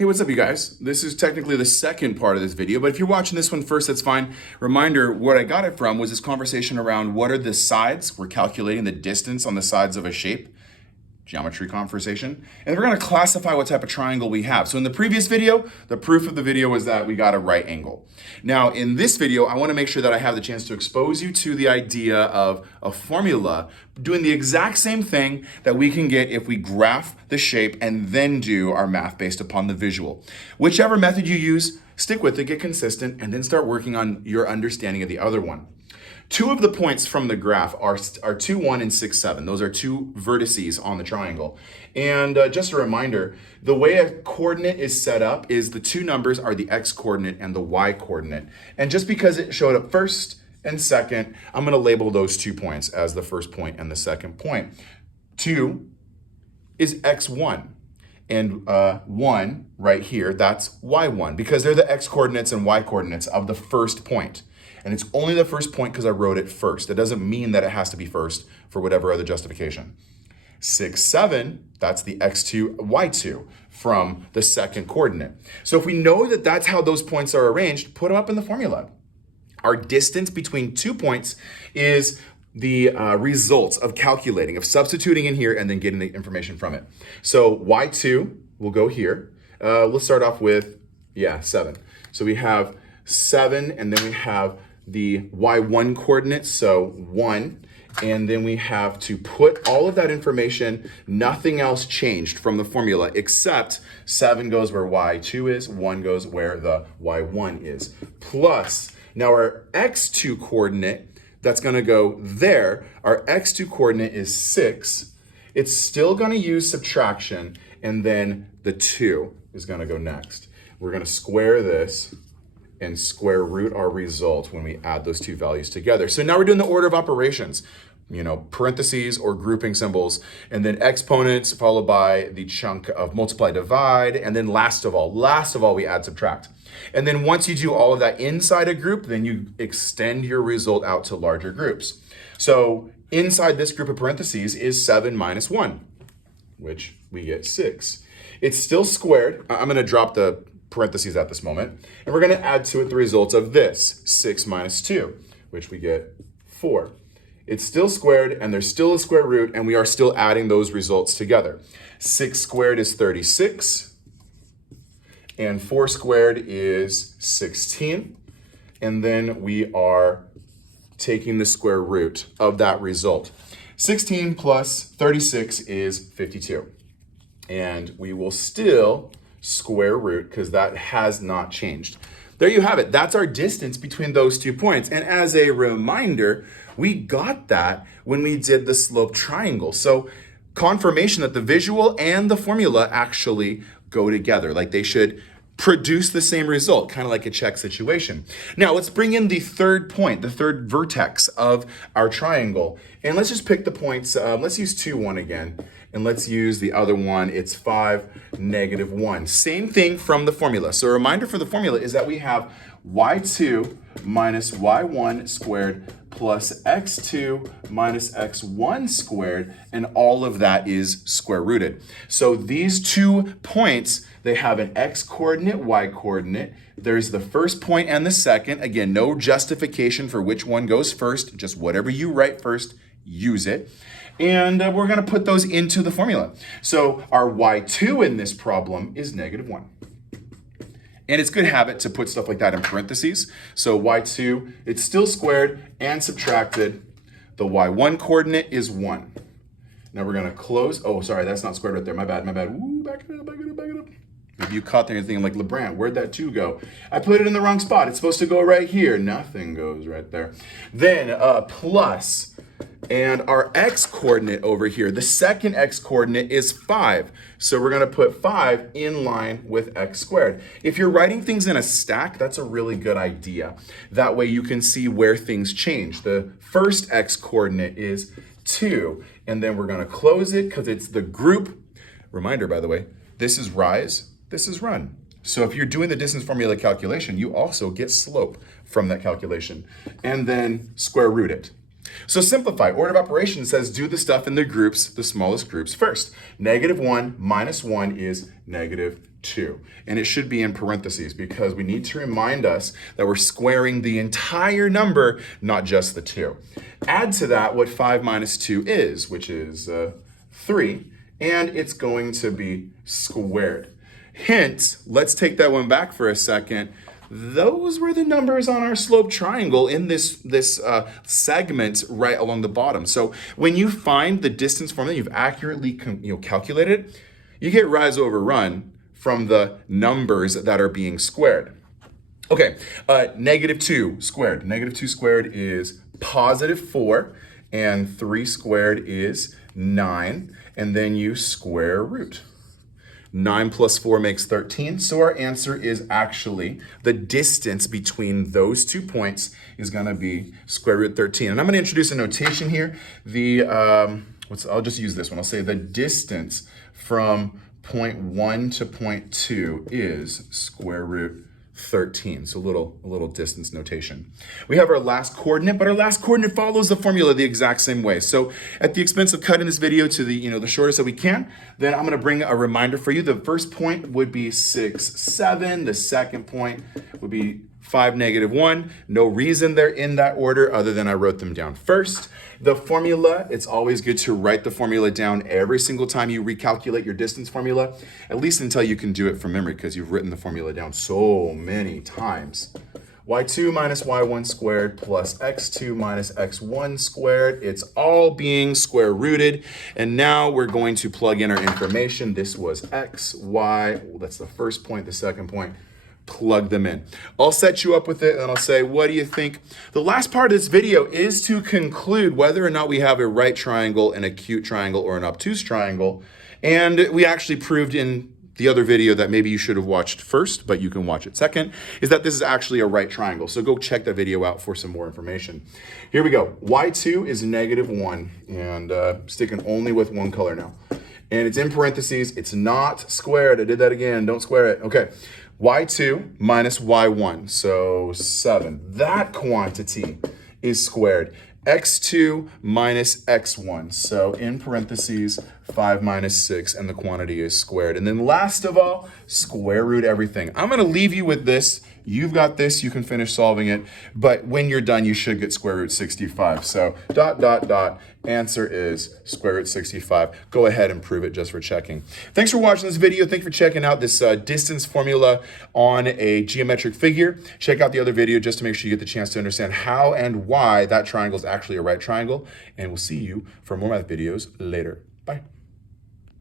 Hey, what's up, you guys? This is technically the second part of this video, but if you're watching this one first, that's fine. Reminder, what I got it from was this conversation around what are the sides. We're calculating the distance on the sides of a shape. Geometry conversation. And we're gonna classify what type of triangle we have. So in the previous video, the proof of the video was that we got a right angle. Now in this video, I wanna make sure that I have the chance to expose you to the idea of a formula doing the exact same thing that we can get if we graph the shape and then do our math based upon the visual. Whichever method you use, stick with it, get consistent, and then start working on your understanding of the other one. Two of the points from the graph are 2, 1, and 6, 7. Those are two vertices on the triangle. And just a reminder, the way a coordinate is set up is the two numbers are the x coordinate and the y coordinate. And just because it showed up first and second, I'm going to label those 2 points as the first point and the second point. 2 is x1. And 1 right here, that's y1, because they're the x coordinates and y coordinates of the first point. And it's only the first point because I wrote it first. It doesn't mean that it has to be first for whatever other justification. 6, 7, that's the x2, y2 from the second coordinate. So if we know that that's how those points are arranged, put them up in the formula. Our distance between 2 points is the results of calculating, of substituting in here and then getting the information from it. So y2 will go here. Let's start off with, 7. So we have 7, and then we have the y1 coordinates, so 1, and then we have to put all of that information, nothing else changed from the formula except 7 goes where y2 is, 1 goes where the y1 is, plus, now our x2 coordinate, that's gonna go there, our x2 coordinate is 6, it's still gonna use subtraction, and then the 2 is gonna go next. We're gonna square this and square root our result when we add those two values together. So now we're doing the order of operations, parentheses or grouping symbols, and then exponents followed by the chunk of multiply, divide, and then last of all, we add subtract. And then once you do all of that inside a group, then you extend your result out to larger groups. So inside this group of parentheses is 7 minus 1, which we get 6. It's still squared. I'm gonna drop the parentheses at this moment, and we're going to add to it the results of this, 6 minus 2, which we get 4. It's still squared, and there's still a square root, and we are still adding those results together. 6 squared is 36, and 4 squared is 16, and then we are taking the square root of that result. 16 plus 36 is 52, and we will still square root because that has not changed. There you have it. That's our distance between those 2 points. And as a reminder, we got that when we did the slope triangle. So confirmation that the visual and the formula actually go together, like they should produce the same result, kind of like a check situation. Now let's bring in the third point, the third vertex of our triangle. And let's just pick the points. Let's use 2, 1 again. And let's use the other one, it's 5, negative 1. Same thing from the formula. So a reminder for the formula is that we have y2 minus y1 squared plus x2 minus x1 squared, and all of that is square rooted. So these 2 points, they have an x coordinate, y coordinate. There's the first point and the second. Again, no justification for which one goes first, just whatever you write first, use it. And we're gonna put those into the formula. So our y2 in this problem is negative 1. And it's good habit to put stuff like that in parentheses. So y2, it's still squared and subtracted. The y1 coordinate is 1. Now we're gonna close, oh, sorry, that's not squared right there, my bad. Ooh, back it up. Maybe you caught there and thinking like, LeBrant, where'd that 2 go? I put it in the wrong spot. It's supposed to go right here. Nothing goes right there. Then plus, and our x coordinate over here, the second x coordinate is 5. So we're gonna put 5 in line with x squared. If you're writing things in a stack, that's a really good idea. That way you can see where things change. The first x coordinate is 2, and then we're gonna close it because it's the group. Reminder, by the way, this is rise, this is run. So if you're doing the distance formula calculation, you also get slope from that calculation. And then square root it. So simplify. Order of operations says do the stuff in the groups, the smallest groups first. -1 minus 1 is -2. And it should be in parentheses because we need to remind us that we're squaring the entire number, not just the 2. Add to that what 5 minus 2 is, which is 3, and it's going to be squared. Hint, let's take that one back for a second. Those were the numbers on our slope triangle in this segment right along the bottom. So when you find the distance formula, you've accurately calculated it, you get rise over run from the numbers that are being squared. Okay, -2 squared. -2 squared is +4, and 3 squared is 9, and then you square root. 9 plus 4 makes 13, so our answer is actually the distance between those 2 points is going to be square root 13. And I'm going to introduce a notation here. I'll just use this one. I'll say the distance from point 1 to point 2 is square root 13. So a little distance notation. We have our last coordinate, but our last coordinate follows the formula the exact same way. So at the expense of cutting this video to the shortest that we can, then I'm going to bring a reminder for you. The first point would be 6, 7. The second point would be 5, -1. No reason they're in that order other than I wrote them down first. The formula, it's always good to write the formula down every single time you recalculate your distance formula, at least until you can do it from memory because you've written the formula down so many times. y2 minus y1 squared plus x2 minus x1 squared. It's all being square rooted. And now we're going to plug in our information. This was x, y, well, that's the first point, the second point. Plug them in. I'll set you up with it and I'll say, what do you think? The last part of this video is to conclude whether or not we have a right triangle, an acute triangle, or an obtuse triangle. And we actually proved in the other video that maybe you should have watched first, but you can watch it second, is that this is actually a right triangle. So go check that video out for some more information. Here we go. y2 is -1, and sticking only with one color now. And it's in parentheses. It's not squared. I did that again. Don't square it. Okay. y2 minus y1, so 7. That quantity is squared. x2 minus x1, so in parentheses, 5 minus 6, and the quantity is squared. And then last of all, square root everything. I'm going to leave you with this. You've got this. You can finish solving it. But when you're done, you should get square root 65. So ... Answer is square root 65. Go ahead and prove it just for checking. Thanks for watching this video. Thanks for checking out this distance formula on a geometric figure. Check out the other video just to make sure you get the chance to understand how and why that triangle is actually a right triangle. And we'll see you for more math videos later.